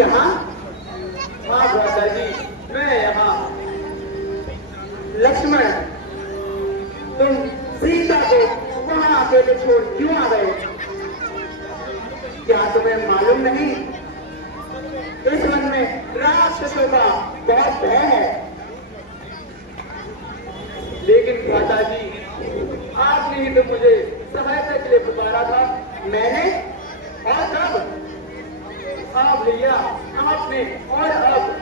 यहाँ? हाँ भ्राता जी, मैं यहाँ। लक्ष्मण, तुम सीता को वहां अकेले छोड़ क्यों आ गए? क्या तुम्हें मालूम नहीं, इस वन में राक्षसों का बहुत भय है। लेकिन भ्राता जी, आपने ही तो मुझे सहायता के लिए पुकारा था। मैंने? और कब? हाँ भैया, आपने। और अब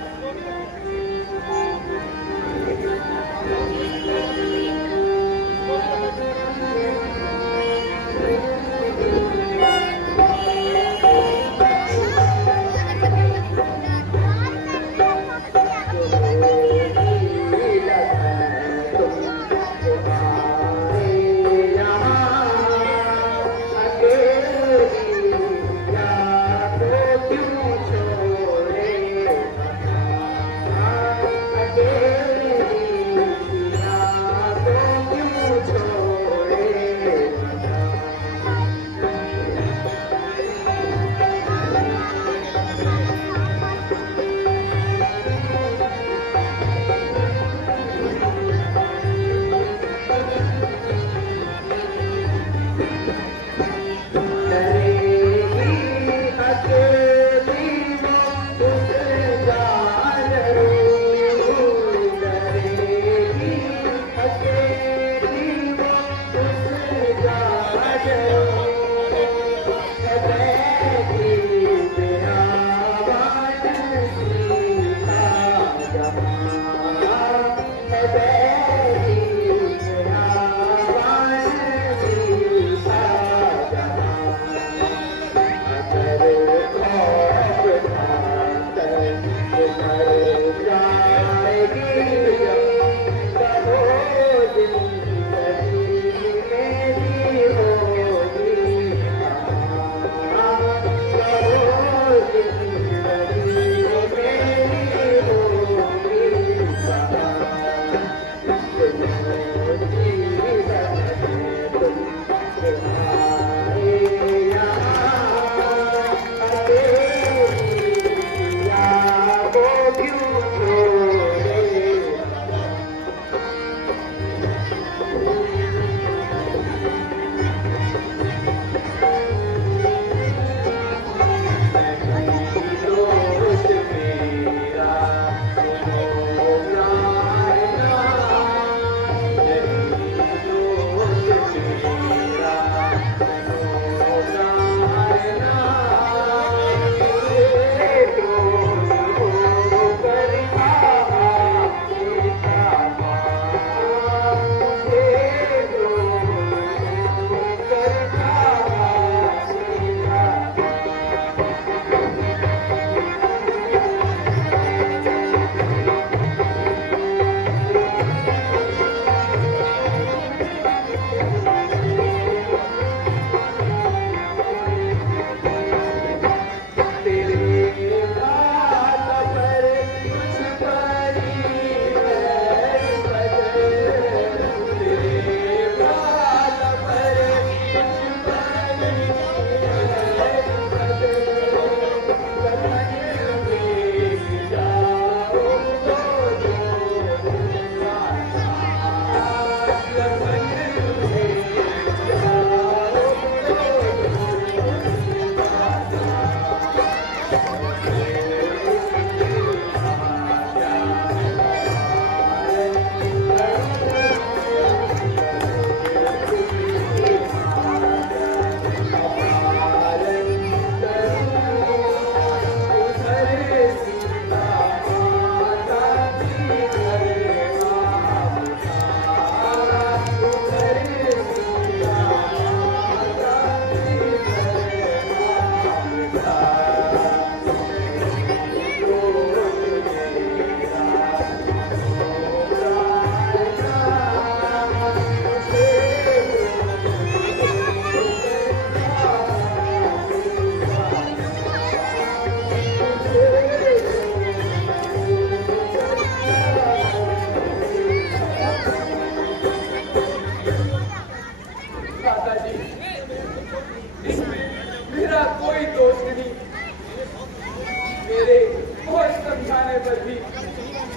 समझाने पर भी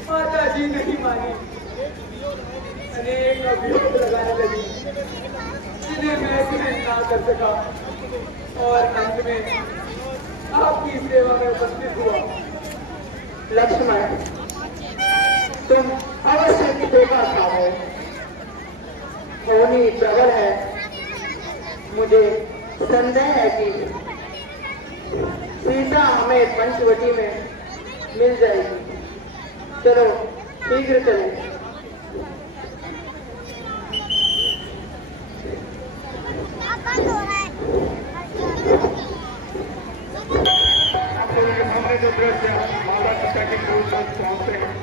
माता जी नहीं मानी। अनेक अभियोग लगाने लगी जिन्हें मैं सहन ना कर सका और अंत में आपकी सेवा में उपस्थित हुआ। लक्ष्मण, तुम अवश्य की धोखा खाओ। होनी प्रबल है। मुझे संदेह है कि सीता हमें पंचवटी में मिल जाएगी। चलो शीघ्र चलें। सामने जो दृश्य माता पिता की क्रूर पहुंचते हैं।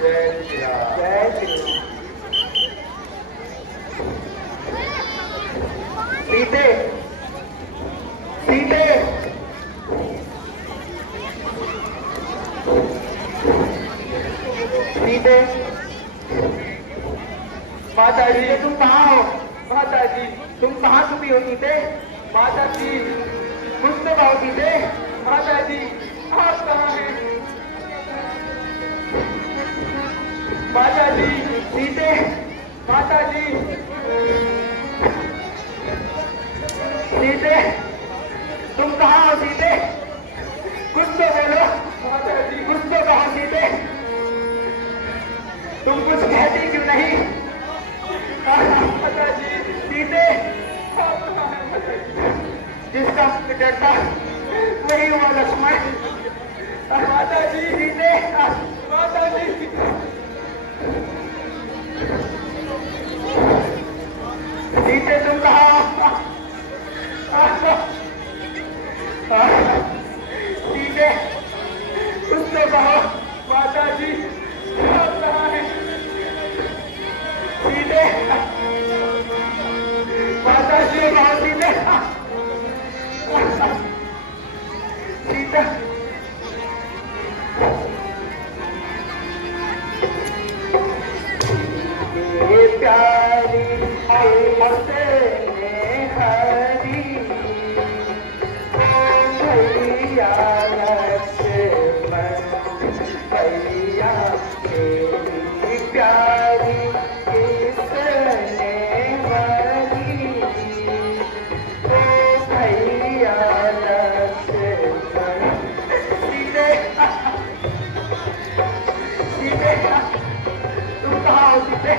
जय श्री राम। जय श्री राम। सीते, सीते, सीते, माता जी, तुम कहाँ हो? माता जी, तुम कहाँ छुपी हो सीते? माता जी, कुछ तो कहो सीते। माता जी, आप कहाँ हैं? माता जी, सीते, माता जी, सीते, तुम कहाँ हो सीते? कुछ तो बोलो। माता जी, कुछ तो कहो सीते। तुम कुछ कहती क्यों नहीं? माता जी, सीते, आप कहाँ हैं माता जी? जिसका डरता वही हुआ लक्ष्मण। माता जी, सीते, माता जी, सीते तुम कहाँ? सीते, कुछ तो कहो। माता जी, आप कहाँ हैं? सीते, माता जी कहो सीते। सीता, ये प्यारी हमसे हरी भैया लक्ष्मण भैया तेरी प्यारी किसने हरी ओ भैया लक्ष्मण। सीते, सीते, तुम कहाँ हो सीते?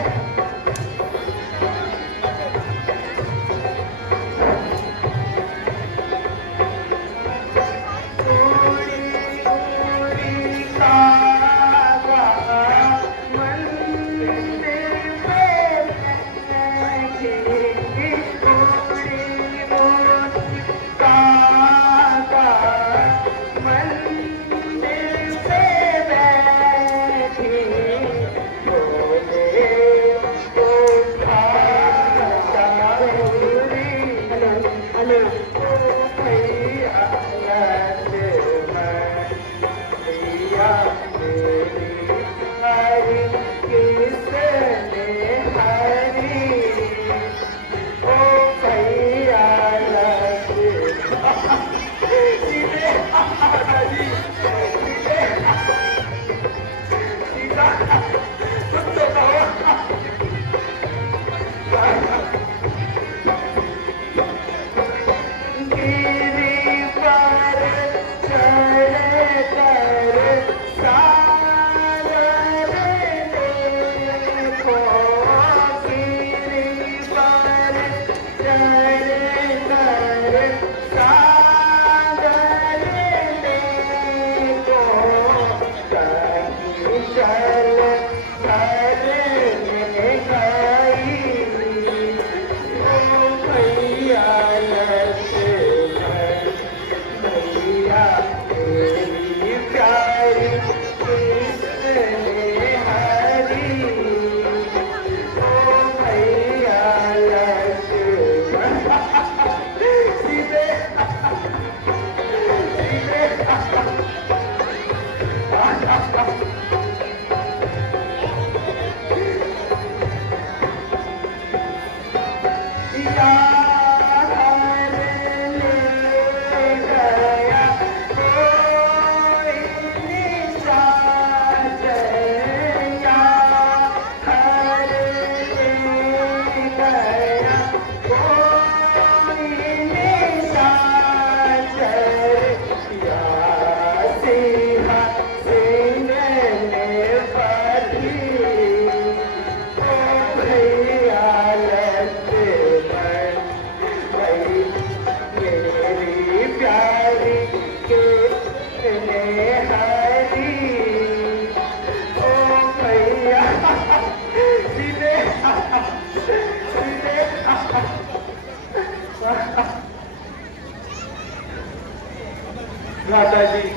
माता जी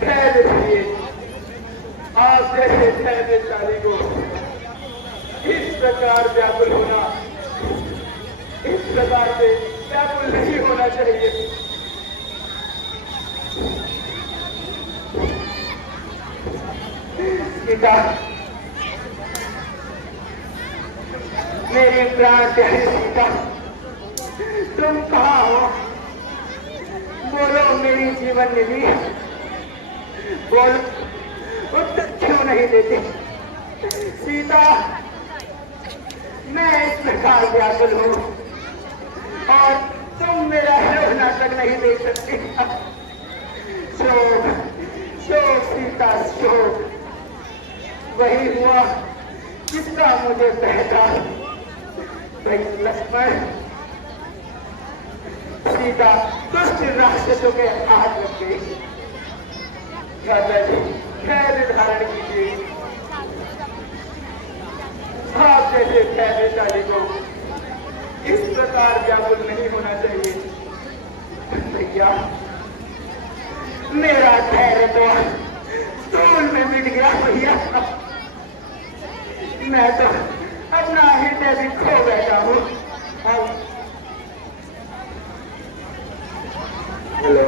धैर्य रखिए। आप जैसे धैर्यशाली को इस प्रकार व्याकुल होना, इस प्रकार से व्याकुल नहीं होना चाहिए। सीता, मेरी प्राण प्यारी सीता, तुम कहाँ हो? बोलो मेरी जीवन निधि, बोलो, उत्तर क्यों नहीं देते? सीता, मैं इस प्रकार व्याकुल हूँ और तुम मेरा रोना तक नहीं देख सकती। शोक, शोक सीता, शोक वही हुआ जिसका मुझे कहता भाई लक्ष्मण। सीता दुष्ट राक्षसों के हाथ लग गई। माता जी धैर्य धारण कीजिए। आप जैसे धैर्यशाली को इस प्रकार व्याकुल नहीं होना चाहिए। भैया, मेरा धैर्य तो धूल में मिट गया भैया। मैं तो अपना हृदय भी खो बैठा हूँ। हेलो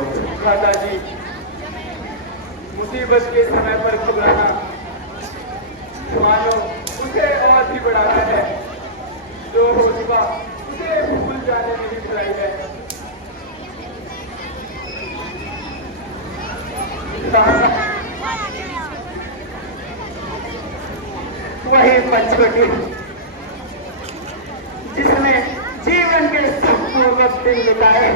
माता जी, मुसीबत के समय पर घबराना मानो उसे और भी बढ़ाना है। जो हो चुका उसे भूल जाने में ही बुराई है। वही पंचवटी जिसने जीवन के सुखपूर्वक दिन बिताए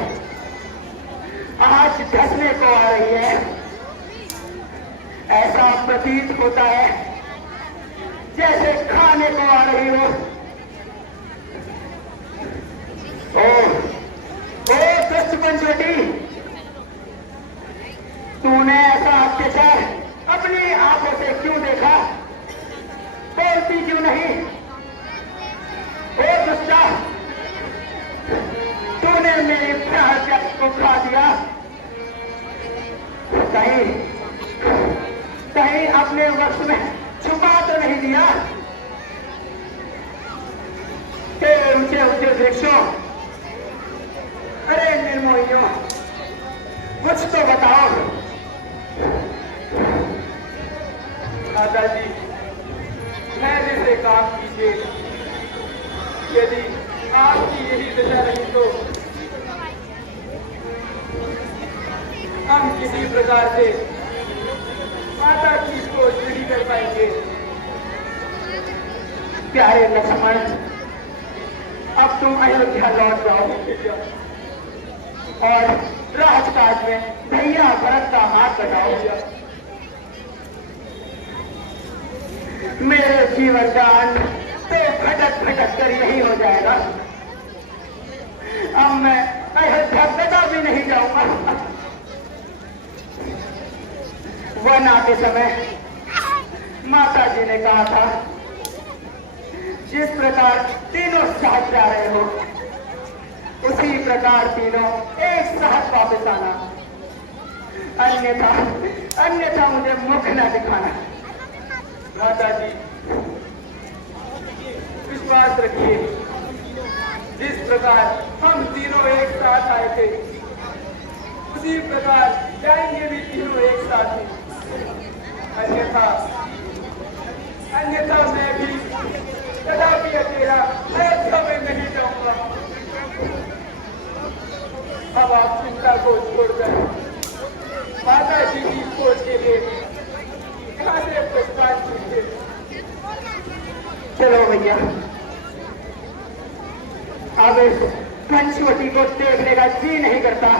आज धसने को आ रही है। ऐसा प्रतीत होता है जैसे खाने को आ रही हो। ओ दुष्ट पंचवटी, तूने ऐसा अत्याचार अपनी आंखों से क्यों देखा? बोलती क्यों नहीं? ओ दुष्टा, तूने मेरी प्राण को खा दिया। कहीं अपने वश में छुपा तो नहीं दिया? तेरे ऊंचे ऊंचे वृक्षों, अरे निर्मोहियों, कुछ तो बताओ। माता जी धैर्य से काम कीजिए। यदि आपकी यही दशा रही तो हम किसी प्रकार से माता की खोज नहीं कर पाएंगे। प्यारे लक्ष्मण, अब तुम अयोध्या लौट जाओ और राजकाज में भैया भरत का हाथ बटाओ। मेरे जीवन का अंत तो भटक भटक कर यही हो जाएगा। अब मैं अयोध्या कदा भी नहीं जाऊंगा। वन आते समय माता जी ने कहा था, जिस प्रकार तीनों साथ जा रहे हो उसी प्रकार तीनों एक साथ वापस आना, अन्यथा मुझे मुख न दिखाना। माता जी विश्वास रखिए, जिस प्रकार हम तीनों एक साथ आए थे उसी प्रकार जाएंगे भी तीनों एक साथ ही। अन्यथा मैं भी कदापि अकेला अयोध्या में नहीं जाऊंगा। अब आप चिंता को छोड़कर माता जी की खोज के लिए यहाँ से प्रस्थान कीजिए। चलो भैया, अब इस पंचवटी को देखने का जी नहीं करता।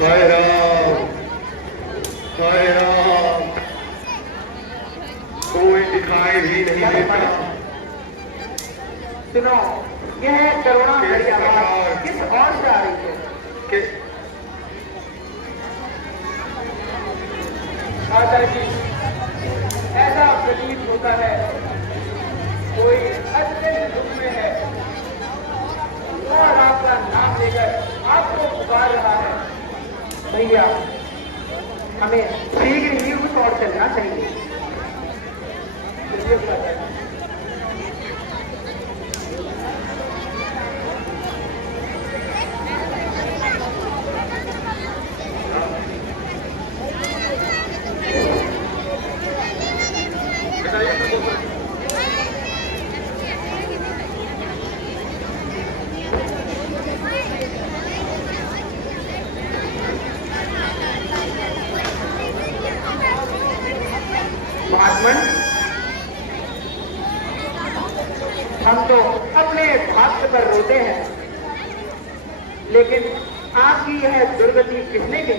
हाय राम, हाय राम, कोई दिखाई भी नहीं देता। सुनो, यह करुणा किस भरी आवाज प्रकार? किस ओर से आ रही है? कि माता जी, ऐसा प्रतीत होता है कोई अत्यंत दुख में है और आपका नाम लेकर आपको पुकार रहा है। भैया, हमें शीघ्र ही उस ओर चलना चाहिए। चलिए माता जी। महात्मन, हम तो अपने भाग्य पर रोते हैं, लेकिन आपकी यह दुर्गति किसने की?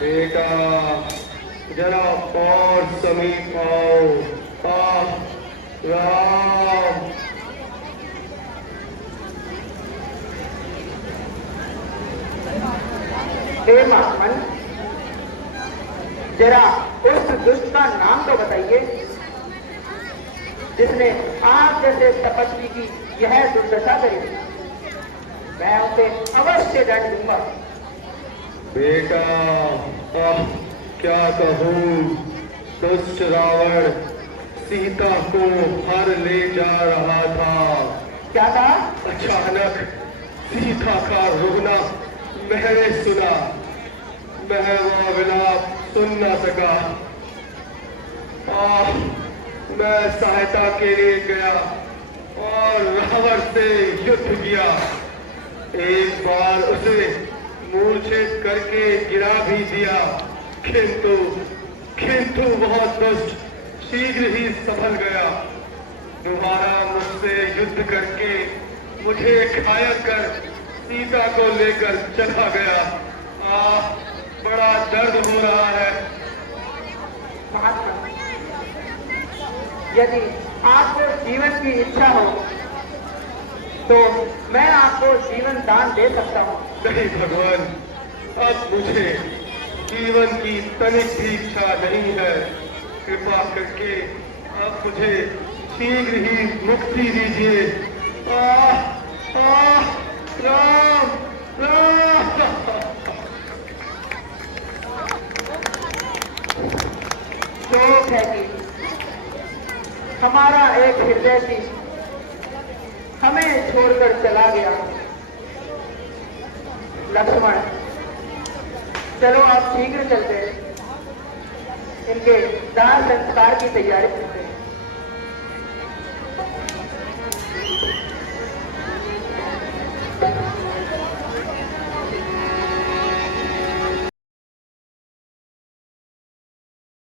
बेटा, जरा और समीप आओ। राम, हे महात्मन, जरा उस दुष्ट का नाम तो बताइए जिसने आप जैसे तपस्वी की यह दुर्दशा करी। मैं उसे अवश्य दंड दूंगा। बेटा, क्या कहूँ, दुष्ट रावण सीता को हर ले जा रहा था। क्या था? अचानक सीता का रोना मैंने सुना। मैं वो विलाप सुन न सका। मैं सहायता के लिए गया और रावण से युद्ध किया। एक बार उसे मूर्छित करके गिरा भी दिया, किंतु बहुत दुष्ट शीघ्र ही संभल गया। दोबारा मुझसे युद्ध करके मुझे घायल कर सीता को लेकर चला गया। बड़ा दर्द हो रहा है। महात्मा, यदि आपको जीवन की इच्छा हो तो मैं आपको जीवन दान दे सकता हूँ। नहीं भगवान, अब मुझे जीवन की तनिक भी इच्छा नहीं है। कृपा करके अब मुझे शीघ्र ही मुक्ति दीजिए। राम, राम। शोक है कि हमारा एक हृदय की हमें छोड़कर चला गया। लक्ष्मण, चलो आप शीघ्र चलते हैं, इनके दाह संस्कार की तैयारी करते हैं।